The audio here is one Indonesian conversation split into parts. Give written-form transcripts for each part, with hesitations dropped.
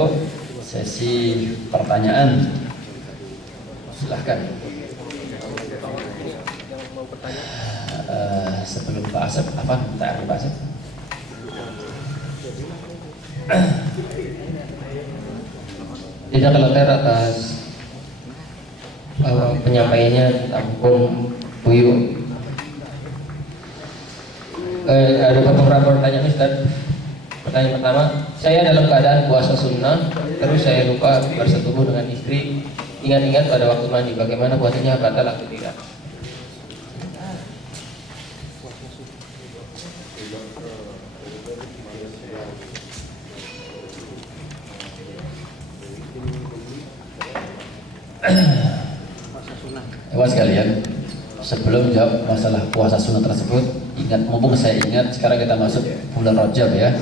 untuk sesi pertanyaan. Silahkan. Sebelum Pak Asep, apa tanya Pak Asep? Jazakallahu khair atas penyampaiannya tentang hukum buyu. Ada beberapa pertanyaan Ustaz. Pertanyaan pertama, saya dalam keadaan puasa sunnah, terus saya lupa bersetubuh dengan istri. Ingat-ingat pada waktu mandi, bagaimana puasanya, batal atau tidak? Ikhwan sekalian, sebelum jawab masalah puasa sunnah tersebut, ingat, mumpung saya ingat, sekarang kita masuk bulan Rajab ya.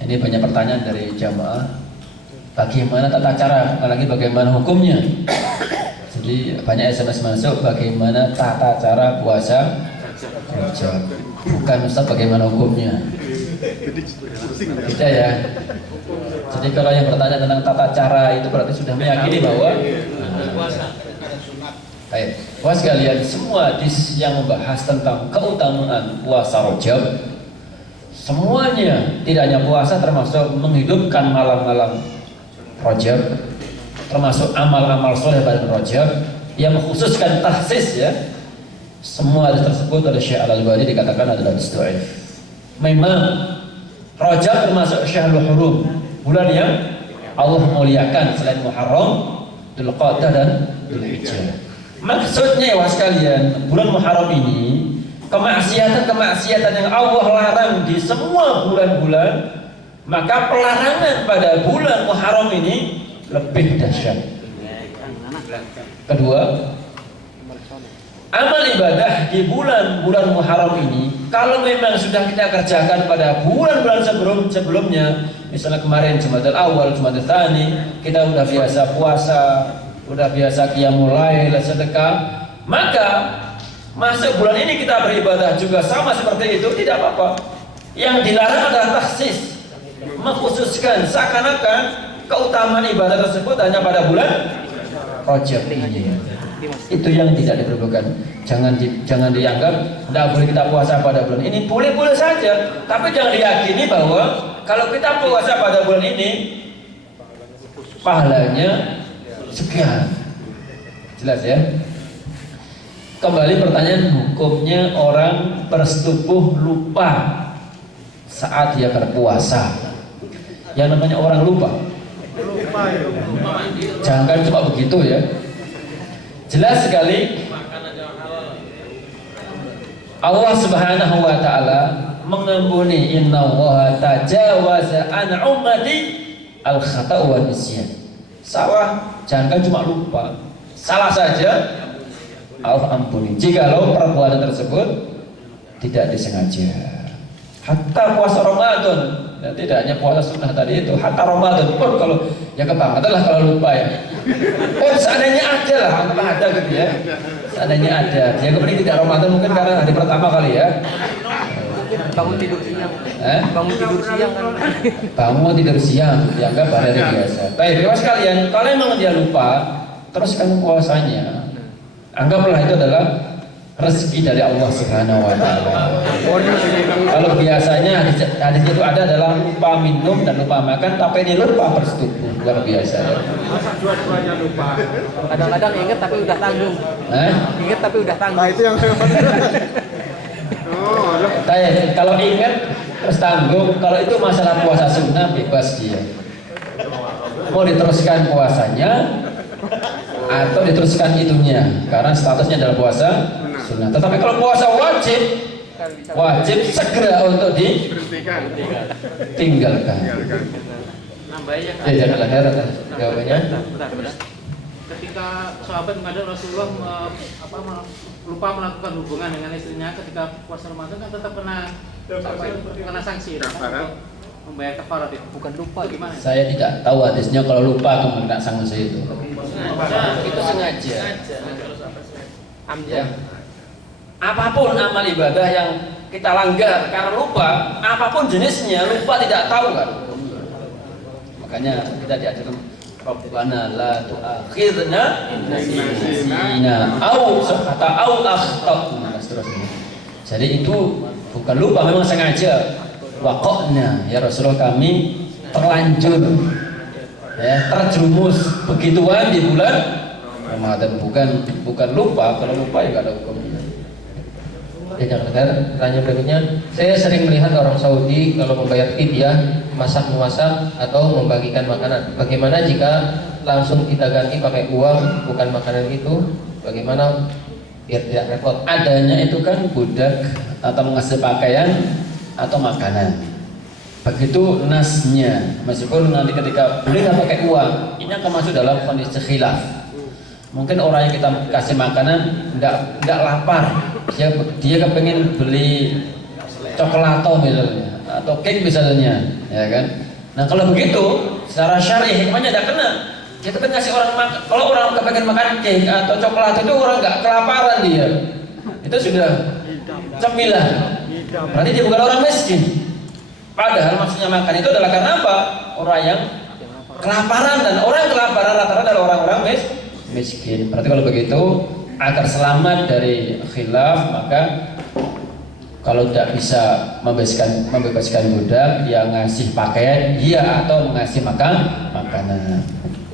Ini banyak pertanyaan dari jamaah. Bagaimana tata cara, apalagi bagaimana hukumnya? Jadi banyak SMS masuk, bagaimana tata cara puasa Rajab. Bukan Ustaz bagaimana hukumnya. Tidak ya. Jadi kalau yang bertanya tentang tata cara itu berarti sudah meyakini bahwa baik, puas sekalian, semua hadis yang membahas tentang keutamaan puasa Rajab, semuanya, tidak hanya puasa, termasuk menghidupkan malam-malam Rajab, termasuk amal-amal soleh pada Rajab yang mengkhususkan tahsis ya. Semua hadis tersebut oleh Syekh Al-Albani dikatakan adalah hadis dhaif. Memang Rajab termasuk syahrul hurum, bulan yang Allah muliakan selain Muharram, Dzulqa'dah dan Dzulhijjah. Maksudnya ya sekalian, bulan Muharram ini kemaksiatan-kemaksiatan yang Allah larang di semua bulan-bulan, maka pelarangan pada bulan Muharram ini lebih dahsyat. Kedua, amal ibadah di bulan-bulan Muharram ini, kalau memang sudah kita kerjakan pada bulan-bulan sebelumnya, misalnya kemarin Jumadil Awal, Jumadil Tsani, kita udah biasa puasa, udah biasa qiyamul lail, sedekah, maka masuk bulan ini kita beribadah juga sama seperti itu, tidak apa-apa. Yang dilarang adalah tahsis, mengkhususkan seakan-akan keutamaan ibadah tersebut hanya pada bulan Rajab ini. Itu yang tidak diperlukan. Jangan dianggap tidak boleh kita puasa pada bulan ini. Boleh-boleh saja, tapi jangan diyakini bahwa kalau kita puasa pada bulan ini pahalanya sekian. Jelas ya? Kembali pertanyaan, hukumnya orang bersetubuh lupa saat dia berpuasa. Yang namanya orang lupa. Jangan cuma begitu ya. Jelas sekali Allah Subhanahu wa taala mengampuni, innallaha tajawaza an ummati al khata' wa nisyan. Salah, jangan cuma lupa. Salah saja Allah ampuni jikalau perbuatan tersebut tidak disengaja. Hatta puasa Ramadan, dan tidak hanya puasa sunnah tadi itu, hatta Ramadan pun kalau ya kebangetan lah kalau lupa ya. Oh seandainya ada lah, anggaplah ada gitu ya. Seandainya ada, yang kemudian tidak Ramadan mungkin karena hari pertama kali ya. Bangun tidur siang. Bangun tidur siang kan. Bangun tidur siang, dianggap hari biasa. Baik, bapak sekalian, kalau memang dia lupa, teruskan puasanya. Anggaplah itu adalah rezeki dari Allah Subhanahu wa taala. Kalau biasanya hadis itu ada adalah lupa minum dan lupa makan, tapi ini lupa bersetubuh, luar biasa ya. Masa dua-duanya lupa. Kadang-kadang ingat tapi udah tanggung. Ingat tapi udah tanggung. Nah itu yang Kalau ingat terus tanggung, kalau itu masalah puasa sunnah bebas dia. Mau diteruskan puasanya atau diteruskan itunya, karena statusnya adalah puasa sunnah. Tetapi kalau puasa wajib segera untuk ditinggalkan. Janganlah heran jawabannya. Ketika sahabat menghadap Rasulullah lupa melakukan hubungan dengan istrinya ketika puasa Ramadan, kan tetap kena sanksi, membayar kafarat itu. Bukan lupa, gimana? Saya tidak tahu hadisnya kalau lupa kemudian sanksi itu. Itu sengaja. Ya. Apapun amal ibadah yang kita langgar karena lupa, apapun jenisnya, lupa tidak tahu kan. Makanya kita diajarkan Rabbana la tu'akhidna in nasina au akhtana seterusnya. Jadi itu bukan lupa, memang sengaja. Waqa'na ya Rasulullah, kami terlanjur ya, terjerumus begituan di bulan Ramadan, bukan lupa. Kalau lupa ya gak ada hukumnya. Ya, tanya berikutnya, saya sering melihat orang Saudi kalau membayar fidyah masak-masak atau membagikan makanan. Bagaimana jika langsung kita ganti pakai uang bukan makanan itu? Bagaimana biar tidak repot? Adanya itu kan budak atau mengasih pakaian atau makanan. Begitu nasnya, meskipun nanti ketika boleh nggak pakai uang, ini akan masuk dalam kondisi khilaf. Mungkin orang yang kita kasih makanan nggak lapar, dia kepengen beli coklato misalnya atau cake misalnya, ya kan? Nah kalau begitu, secara syar'i hikmahnya tidak kena. Kita kan ngasih orang makan, kalau orang kepengen makan cake atau coklat itu orang nggak kelaparan dia, itu sudah cemilan. Berarti dia bukan orang miskin. Padahal maksudnya makan itu adalah karena apa? Orang yang kelaparan, dan orang yang kelaparan rata-rata adalah orang-orang miskin. Berarti kalau begitu, agar selamat dari khilaf, maka kalau tidak bisa membebaskan budak, ya ngasih pakaian, iya, atau ngasih makanan.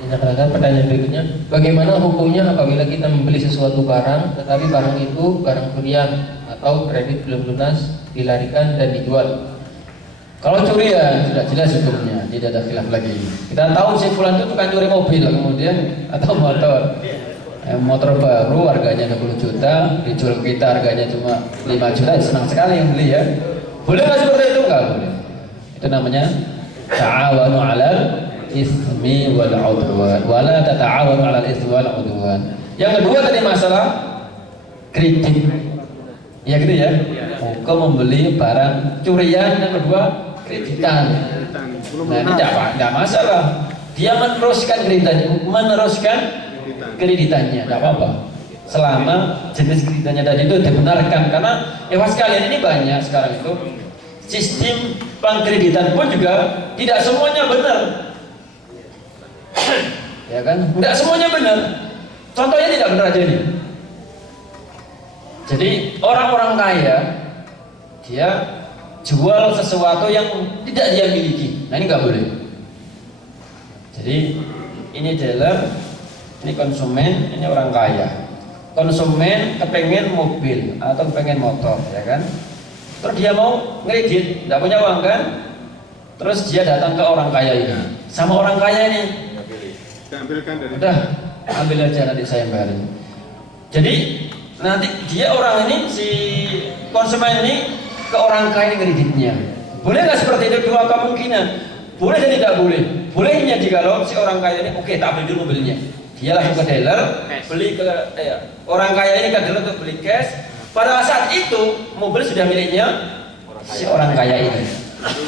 Ini pertanyaan berikutnya, bagaimana hukumnya apabila kita membeli sesuatu barang, tetapi barang itu barang curian atau kredit belum lunas, dilarikan dan dijual? Kalau curian sudah jelas hukumnya, tidak ada khilaf lagi. Kita tahu si fulan itu tukang curi mobil kemudian atau motor. Motor baru harganya 20 juta, dijual kita harganya cuma 5 juta, senang sekali yang beli ya. Boleh nggak seperti itu? Nggak boleh. Itu namanya ta'awanu 'alal itsmi wal 'udwan, wa la tata'awanu 'alal itsmi wal 'udwan. Yang kedua tadi masalah kredit. Ya gitu ya. Hukum membeli barang curian, yang kedua kreditan. Nah ini tidak masalah. Dia meneruskan kreditannya, tidak apa-apa. Selama jenis kreditannya tadi itu dibenarkan, karena ya sekalian ini banyak sekarang itu sistem pengkreditan pun juga tidak semuanya benar. Ya kan? Tidak semuanya benar. Contohnya tidak benar aja nih. Jadi orang-orang kaya dia jual sesuatu yang tidak dia miliki. Nah ini nggak boleh. Jadi ini dealer, ini konsumen, ini orang kaya. Konsumen kepengen mobil atau kepengen motor, ya kan? Terus dia mau ngredit, tidak punya uang kan? Terus dia datang ke orang kaya ini, sama orang kaya ini, udah ambil aja nanti saya bayarin. Jadi nanti dia orang ini, si konsumen ini ke orang kaya kreditnya. Boleh nggak seperti itu? Dua kemungkinan, boleh dan tidak boleh. Bolehnya jika si orang kaya ini oke, tak beli dulu mobilnya, dia langsung ke dealer, beli ke orang kaya ini ke dealer untuk beli cash. Pada saat itu mobil sudah miliknya si orang kaya ini.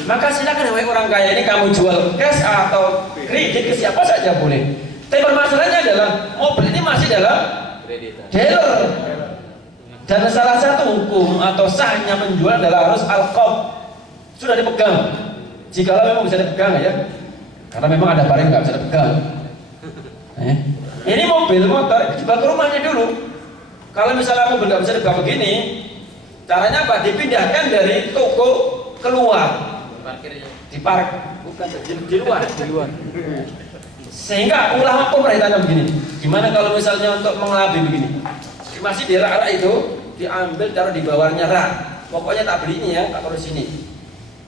Maka silakan orang kaya ini kamu jual cash atau kredit ke siapa saja boleh. Tapi permasalahannya adalah mobil ini masih dalam dealer. Dan salah satu hukum atau sahnya menjual adalah harus al-qab, sudah dipegang. Jikalau memang bisa dipegang ya, karena memang ada barang nggak bisa dipegang. Ini mobil motor dijual ke rumahnya dulu. Kalau misalnya mobil nggak bisa dipegang begini, caranya apa? Dipindahkan dari toko keluar, bukan di luar. Sehingga ulama pun bertanya begini, gimana kalau misalnya untuk mengelabui begini? Masih di rak itu diambil, taruh di bawahnya rak. Pokoknya tak beli ini ya, tak taruh sini.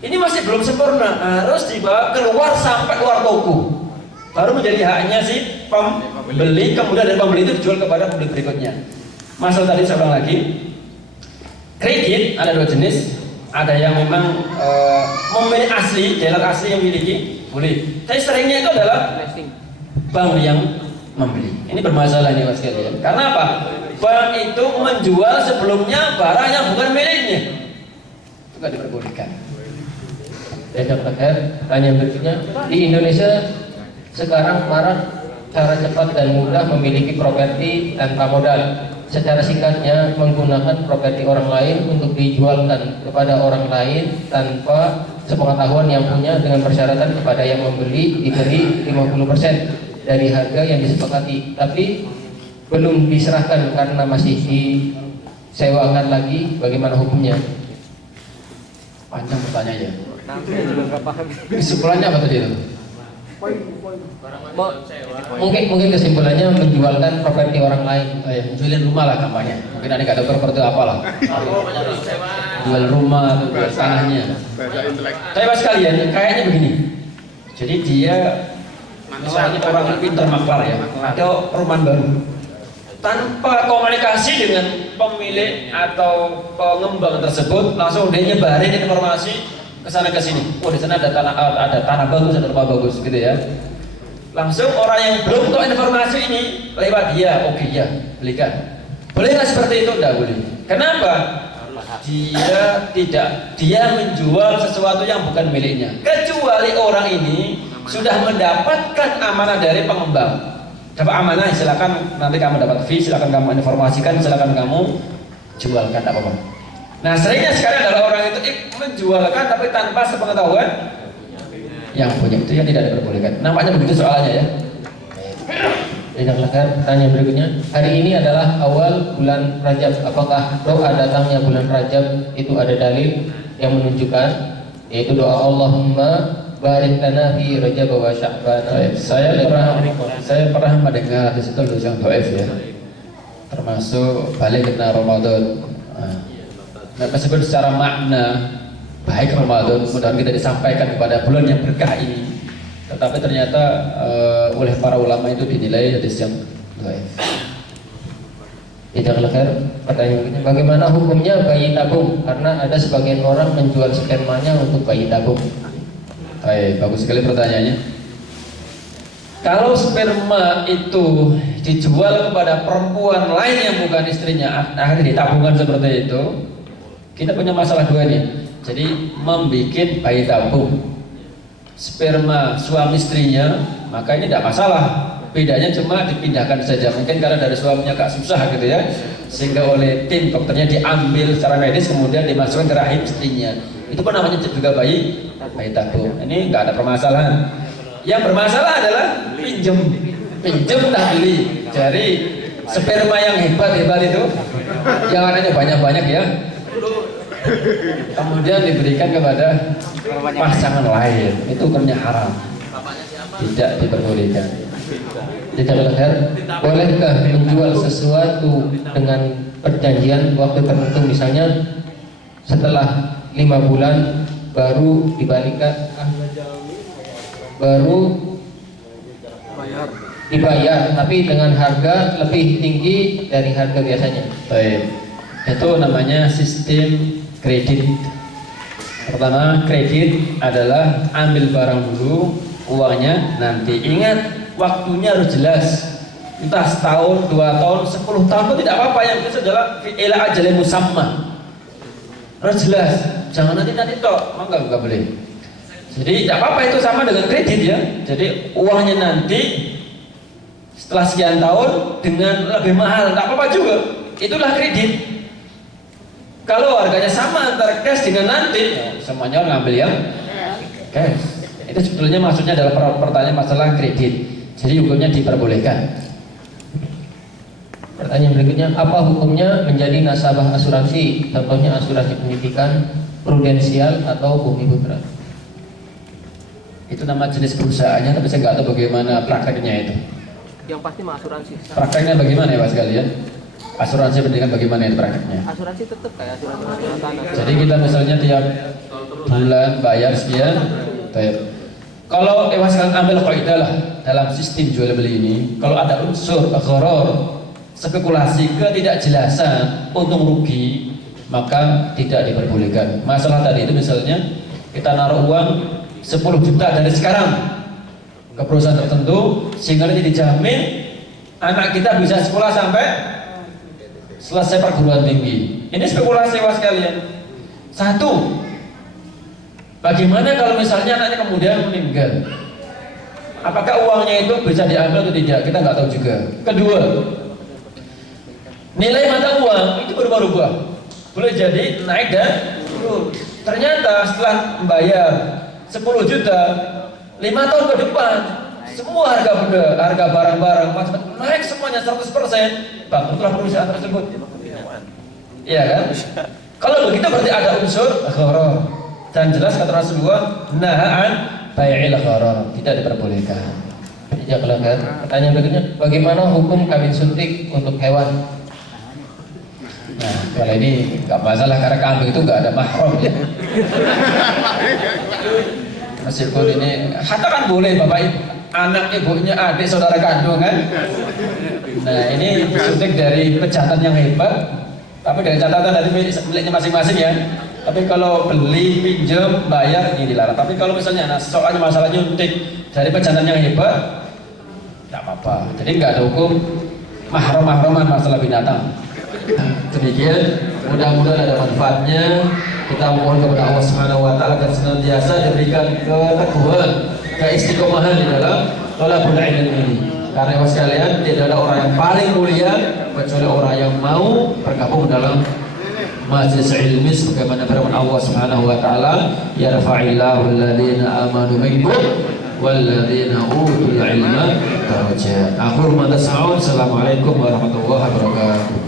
Ini masih belum sempurna, harus dibawa keluar sampai luar toko. Baru menjadi haknya si pembeli, kemudian dari pembeli itu dijual kepada pembeli berikutnya. Masalah tadi saya ulang lagi. Kredit ada dua jenis. Ada yang memang memiliki asli, dealer asli yang memiliki, boleh. Tapi seringnya itu adalah bank yang membeli. Ini bermasalah nih mas sekalian. Karena apa? Bank itu menjual sebelumnya barang yang bukan miliknya. Itu nggak diperbolehkan. Dan tanya berikutnya, di Indonesia sekarang marak cara cepat dan mudah memiliki properti tanpa modal. Secara singkatnya, menggunakan properti orang lain untuk dijualkan kepada orang lain tanpa sepengetahuan yang punya dengan persyaratan kepada yang membeli diberi 50% dari harga yang disepakati, tapi belum diserahkan karena masih disewakan lagi, bagaimana hukumnya? Panjang pertanyaannya. Kesimpulannya apa tadi itu? Mungkin kesimpulannya menjualkan properti orang lain. Jualin rumah lah kampanye. Mungkin ada nggak tahu properti apa lah. Jual rumah atau jual tanahnya. Tapi mas sekalian, kayaknya begini. Jadi dia misalnya orang pintar maklar ya, atau perumahan baru, tanpa komunikasi dengan pemilik atau pengembang tersebut, langsung dia nyebarin informasi ke sana ke sini. Oh, di sana ada tanah bagus, ada rumah bagus gitu ya. Langsung orang yang belum tahu informasi ini lewat dia, oke ya, belikan. Boleh nggak seperti itu? Tidak boleh. Kenapa? Dia menjual sesuatu yang bukan miliknya. Kecuali orang ini sudah mendapatkan amanah dari pengembang. Dapat amanah, silakan nanti kamu dapat fee, silakan kamu informasikan, silakan kamu jualkan, tidak apa-apa. Nah, seringnya sekarang adalah orang itu menjualkan tapi tanpa sepengetahuan yang punya, itu yang tidak diperbolehkan. Nampaknya begitu soalnya ya. Pertanyaan berikutnya, hari ini adalah awal bulan Rajab. Apakah doa datangnya bulan Rajab itu ada dalil yang menunjukkan, yaitu doa Allahumma barik lana fi Rajab wa Sya'ban? Saya pernah mendengar di situ yang doa ya, termasuk balik kena Ramadan. Nah, meskipun secara makna baik Ramadan, mudah-mudahan kita disampaikan kepada bulan yang berkah ini, tetapi ternyata oleh para ulama itu dinilai hadis yang dhaif. Tidak khair. Pertanyaan berikutnya, bagaimana hukumnya bayi tabung? Karena ada sebagian orang menjual spermanya untuk bayi tabung. Baik, bagus sekali pertanyaannya. Kalau sperma itu dijual kepada perempuan lain yang bukan istrinya, akhirnya ditabungkan seperti itu, kita punya masalah dua nih. Jadi membuat bayi tabung sperma suami istrinya, maka ini tidak masalah. Bedanya cuma dipindahkan saja. Mungkin karena dari suaminya agak susah gitu ya, sehingga oleh tim dokternya diambil secara medis kemudian dimasukkan ke rahim istrinya. Itu pun namanya juga bayi tabung. Ini nggak ada permasalahan. Yang bermasalah adalah pinjem tak beli. Jadi sperma yang hebat itu, yang adanya banyak ya, kemudian diberikan kepada pasangan lain, itu hukumnya haram, tidak diperbolehkan. Tidak khair. Bolehkah menjual sesuatu dengan perjanjian waktu tertentu, misalnya setelah 5 bulan baru dibayar, tapi dengan harga lebih tinggi dari harga biasanya? Baik, itu namanya sistem kredit. Pertama, kredit adalah ambil barang dulu, uangnya nanti. Ingat, waktunya harus jelas. Entah setahun, 2 tahun, 10 tahun pun tidak apa-apa. Yang itu adalah ila ajalin musamma. Harus jelas. Jangan nanti tok, enggak boleh. Jadi tidak apa-apa, itu sama dengan kredit ya. Jadi uangnya nanti setelah sekian tahun dengan lebih mahal, tidak apa-apa juga. Itulah kredit. Kalau harganya sama antara cash dengan nanti, semuanya ngambil yang cash. Itu sebetulnya maksudnya adalah pertanyaan masalah kredit. Jadi hukumnya diperbolehkan. Pertanyaan berikutnya, apa hukumnya menjadi nasabah asuransi? Contohnya asuransi pendidikan, prudensial atau Bumi Putra. Itu nama jenis perusahaannya, tapi saya nggak tahu bagaimana prakteknya itu. Yang pasti mah asuransi. Prakteknya bagaimana ya Pak sekalian? Asuransi pendidikan bagaimana itu prakteknya? Asuransi tetap kayak asuransi tanah. Jadi kita misalnya tiap bulan bayar sekian. Kalau sekalian ambil kaidah lah dalam sistem jual beli ini, kalau ada unsur gharar, spekulasi, ketidakjelasan, untung rugi, maka tidak diperbolehkan. Masalah tadi itu misalnya kita naruh uang 10 juta dari sekarang ke perusahaan tertentu sehingga nanti dijamin anak kita bisa sekolah sampai selesai perguruan tinggi. Ini spekulasi Mas sekalian. Satu, bagaimana kalau misalnya anaknya kemudian meninggal? Apakah uangnya itu bisa diambil atau tidak? Kita nggak tahu juga. Kedua, nilai mata uang itu berubah-ubah. Boleh jadi naik dan turun. ternyata setelah membayar 10 juta 5 tahun ke depan semua harga barang-barang macam naik semuanya 100%, bangkrutlah perusahaan tersebut. Iya kan? Kalau begitu berarti ada unsur gharar. Dan jelas kata Rasulullah, nahaan bai'il gharar, tidak diperbolehkan. Tidak melanggar. Pertanyaan berikutnya, bagaimana hukum kawin suntik untuk hewan? Nah, kalau ini nggak masalah karena kambing itu nggak ada mahram ya. Meskipun ini, hatta kan boleh bapak ibu, anak ibunya adik saudara kandung kan. Nah ini disuntik dari pejantan yang hebat, tapi dari catatan dari miliknya masing-masing ya. Tapi kalau beli, pinjam, bayar ini dilarang. Tapi kalau misalnya soalnya masalah nyuntik dari pejantan yang hebat, tidak apa-apa. Jadi nggak ada hukum mahram-mahraman masalah binatang. Demikian, mudah-mudahan ada manfaatnya. Kita mohon kepada Allah Subhanahu wa taala agar senantiasa diberikan keteguhan, keistiqomahan di dalam thalabul ilmi ini. Karena sekalian, tidak ada orang yang paling mulia kecuali orang yang mau bergabung dalam majelis ilmi sebagaimana firman Allah Subhanahu wa taala, yarfa'illahu alladziina aamanu minkum walladziina utul ilma darajat. Akhir ma tasma'un. Assalamualaikum warahmatullahi wabarakatuh.